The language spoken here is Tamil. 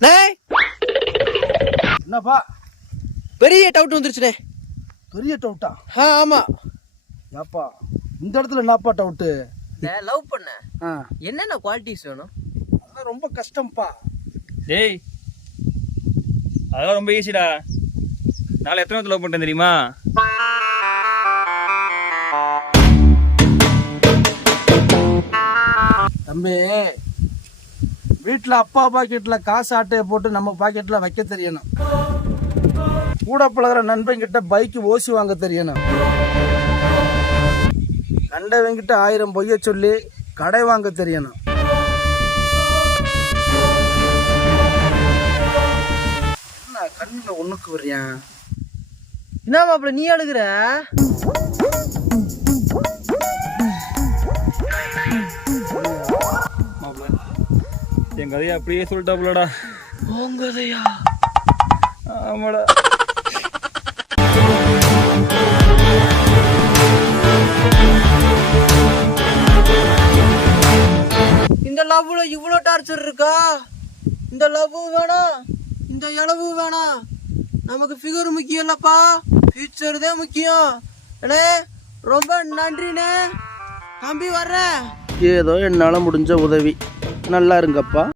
டேய். என்னப்பா? பெரிய டவுட் வந்துருச்சுனே பெரிய டவுட்டா ஆ? ஆமா. ஏப்பா இந்த இடத்துல என்னப்பா டவுட்டு லவ் பண்ண. ஆ. என்னென்ன குவாலிட்டிஸ் வேணும்? அதெல்லாம் ரொம்ப கஷ்டம்ப்பா. டேய் அதெல்லாம் ரொம்ப ஈஸிடா நாளை எத்தனை லவ் பண்ணிட்டேன் தெரியுமா? தம்பி வீட்டில் அப்பா பாக்கெட்டில் காசு ஆட்டையை போட்டு நம்ம பாக்கெட்டில் வைக்க தெரியணும். கூட பழகிற நண்பங்கிட்ட பைக்கு ஓசி வாங்க தெரியணும். கண்டவங்கிட்ட ஆயிரம் பொய்ய சொல்லி கடை வாங்க தெரியணும். என்ன கண்ணில் ஒண்ணுக்கு வர்றியான் என்ன மாப்பிள நீ அழுகுற? என் கதையை அப்படியே சொல்லிட்டாப்புலடா. உங்கதையா ஆமாடா. இந்த லவ்ல இவ்வளோ டார்ச்சர் இருக்கா? இந்த லவ் வேணாம் இந்த இளவு வேணாம் நமக்கு ஃபிகர் முக்கியம் இல்லப்பா. ஃபியூச்சர் தான் முக்கியம். அண்ணே ரொம்ப நன்றிண்ணே. தம்பி வர்றேன். ஏதோ என்னால் முடிஞ்ச உதவி. நல்லா இருங்கப்பா.